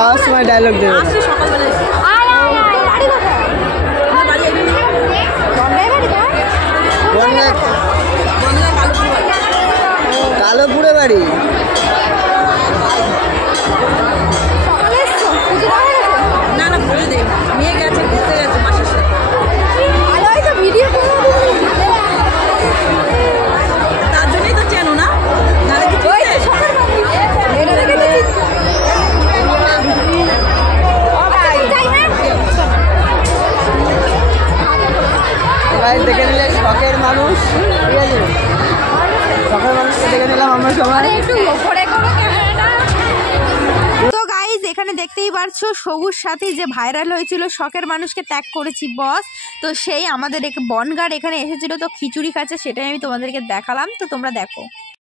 যাওয়ার সময় ডায়লগ দেবে। কালোপুরে বাড়ি। না না বলে দেই নিয়ে গেছে ঘুরতে গেছে মাসের সাথে। তার জন্যই তো চেনো না নাহলে কি দেখে নিলে শখের মানুষ, ঠিক আছে, শখের মানুষকে দেখে নিলাম আমরা সবাই। তো গাইজ এখানে দেখতেই পারছো সবুজ সাথী যে ভাইরাল হয়েছিল শখের মানুষকে ত্যাগ করেছি বস, তো সেই আমাদের বনগাঁ এখানে এসেছিল, তো খিচুড়ি খাচ্ছে সেটাই আমি তোমাদেরকে দেখালাম, তো তোমরা দেখো।